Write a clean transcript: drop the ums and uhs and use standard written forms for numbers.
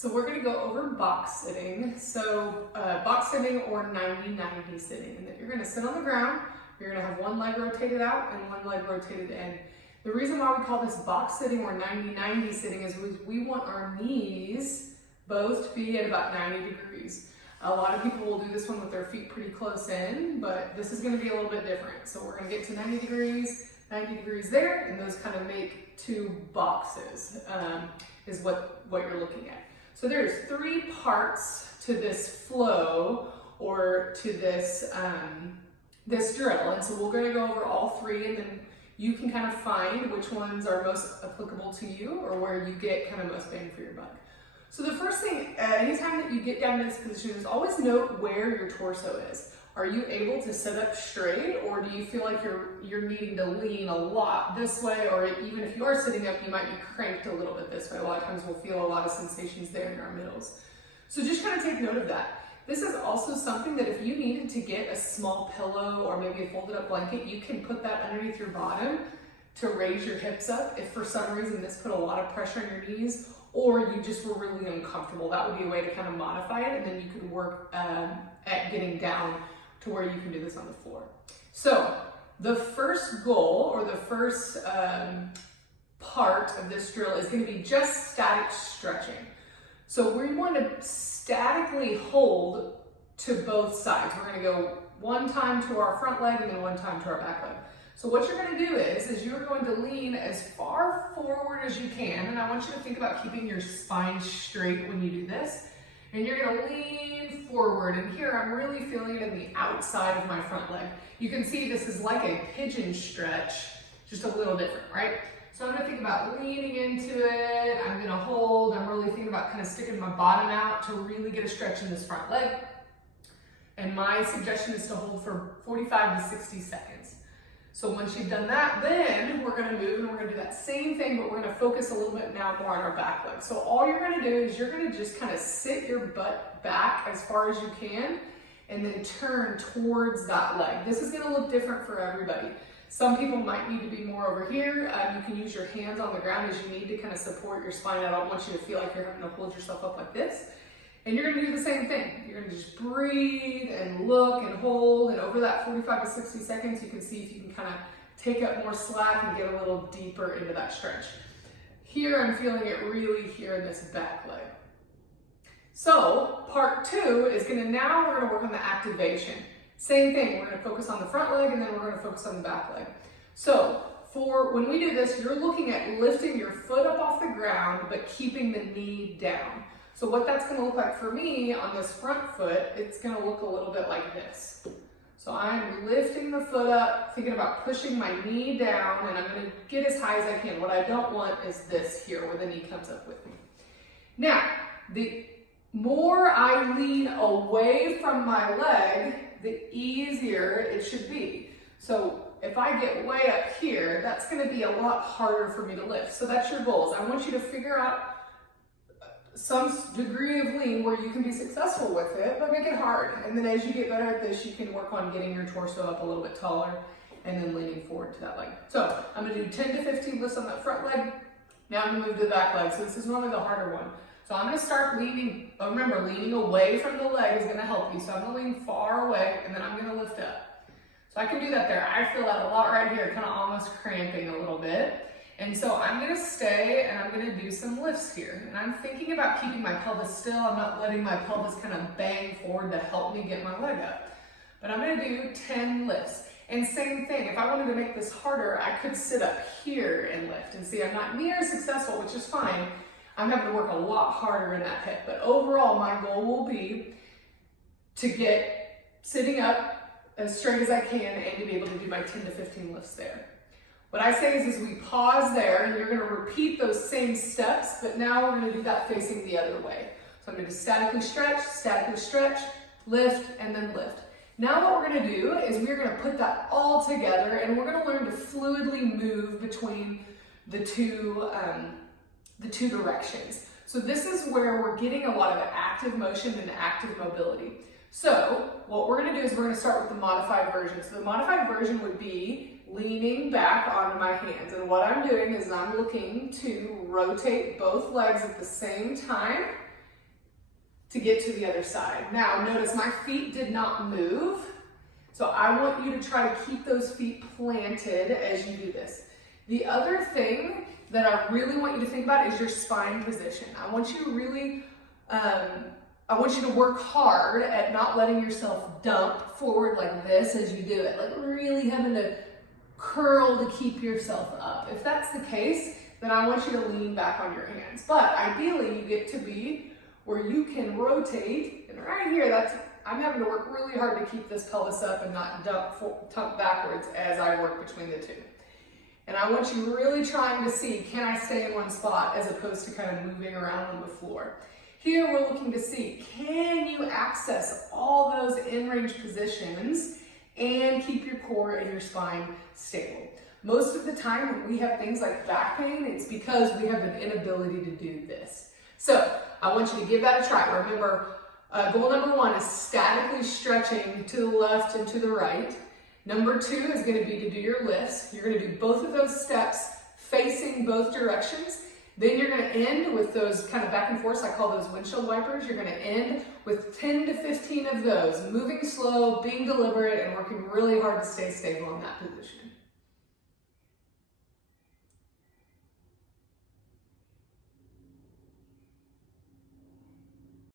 So we're gonna go over box sitting. So box sitting or 90-90 sitting. And then you're gonna sit on the ground, you're gonna have one leg rotated out and one leg rotated in. The reason why we call this box sitting or 90-90 sitting is we want our knees both to be at about 90 degrees. A lot of people will do this one with their feet pretty close in, but this is gonna be a little bit different. So we're gonna get to 90 degrees there, and those kind of make two boxes, is what you're looking at. So there's three parts to this flow or to this, this drill. And so we're gonna go over all three, and then you can kind of find which ones are most applicable to you or where you get kind of most bang for your buck. So the first thing, anytime that you get down in this position, is always note where your torso is. Are you able to sit up straight, or do you feel like you're needing to lean a lot this way, or even if you are sitting up, you might be cranked a little bit this way. A lot of times we'll feel a lot of sensations there in our middles. So just kind of take note of that. This is also something that if you needed to get a small pillow or maybe a folded up blanket, you can put that underneath your bottom to raise your hips up. If for some reason this put a lot of pressure on your knees, or you just were really uncomfortable, that would be a way to kind of modify it, and then you could work at getting down to where you can do this on the floor. So the first goal, or the first part of this drill, is going to be just static stretching. So we want to statically hold to both sides. We're going to go one time to our front leg and then one time to our back leg. So what you're going to do is you're going to lean as far forward as you can, and I want you to think about keeping your spine straight when you do this. And you're going to lean forward, and here I'm really feeling it in the outside of my front leg. You can see this is like a pigeon stretch, just a little different, right? So I'm going to think about leaning into it. I'm going to hold. I'm really thinking about kind of sticking my bottom out to really get a stretch in this front leg. And my suggestion is to hold for 45 to 60 seconds. So once you've done that, then we're going to move and we're going to do that same thing, but we're going to focus a little bit now more on our back leg. So all you're going to do is you're going to just kind of sit your butt back as far as you can and then turn towards that leg. This is going to look different for everybody. Some people might need to be more over here. You can use your hands on the ground as you need to kind of support your spine. I don't want you to feel like you're having to hold yourself up like this. And you're going to do the same thing. You're going to just breathe and look and hold, and over that 45 to 60 seconds, you can see if you can kind of take up more slack and get a little deeper into that stretch. Here, I'm feeling it really here in this back leg. So part two is we're going to work on the activation. Same thing, we're going to focus on the front leg and then we're going to focus on the back leg. So for when we do this, you're looking at lifting your foot up off the ground, but keeping the knee down. So what that's going to look like for me on this front foot, it's going to look a little bit like this. So I'm lifting the foot up, thinking about pushing my knee down, and I'm going to get as high as I can. What I don't want is this here, where the knee comes up with me. Now, the more I lean away from my leg, the easier it should be. So if I get way up here, that's going to be a lot harder for me to lift. So that's your goals. I want you to figure out some degree of lean where you can be successful with it, but make it hard. And then as you get better at this, you can work on getting your torso up a little bit taller and then leaning forward to that leg. So I'm going to do 10 to 15 lifts on that front leg. Now I'm going to move to the back leg. So this is normally the harder one. So I'm going to start leaning. Oh, remember, leaning away from the leg is going to help you. So I'm going to lean far away, and then I'm going to lift up. So I can do that there. I feel that a lot right here, kind of almost cramping a little bit. And so I'm going to stay and I'm going to do some lifts here. And I'm thinking about keeping my pelvis still. I'm not letting my pelvis kind of bang forward to help me get my leg up. But I'm going to do 10 lifts. And same thing, if I wanted to make this harder, I could sit up here and lift. And see, I'm not near as successful, which is fine. I'm having to work a lot harder in that hip. But overall, my goal will be to get sitting up as straight as I can and to be able to do my 10 to 15 lifts there. What I say is we pause there, and you're going to repeat those same steps, but now we're going to do that facing the other way. So I'm going to statically stretch, lift, and then lift. Now what we're going to do is we're going to put that all together, and we're going to learn to fluidly move between the two directions. So this is where we're getting a lot of active motion and active mobility. So what we're going to do is we're going to start with the modified version. So the modified version would be leaning back onto my hands. And what I'm doing is I'm looking to rotate both legs at the same time to get to the other side. Now, notice my feet did not move. So I want you to try to keep those feet planted as you do this. The other thing that I really want you to think about is your spine position. I want you to really, I want you to work hard at not letting yourself dump forward like this as you do it, like really having to curl to keep yourself up. If that's the case, then I want you to lean back on your hands. But ideally, you get to be where you can rotate, and right here, I'm having to work really hard to keep this pelvis up and not dump backwards as I work between the two. And I want you really trying to see, can I stay in one spot as opposed to kind of moving around on the floor. Here we're looking to see, can you access all those in-range positions and keep your core and your spine stable? Most of the time when we have things like back pain, it's because we have an inability to do this. So I want you to give that a try. Remember, goal number 1 is statically stretching to the left and to the right. Number 2 is going to be to do your lifts. You're going to do both of those steps facing both directions. Then you're going to end with those kind of back and forth. I call those windshield wipers. You're going to end with 10 to 15 of those, moving slow, being deliberate, and working really hard to stay stable in that position.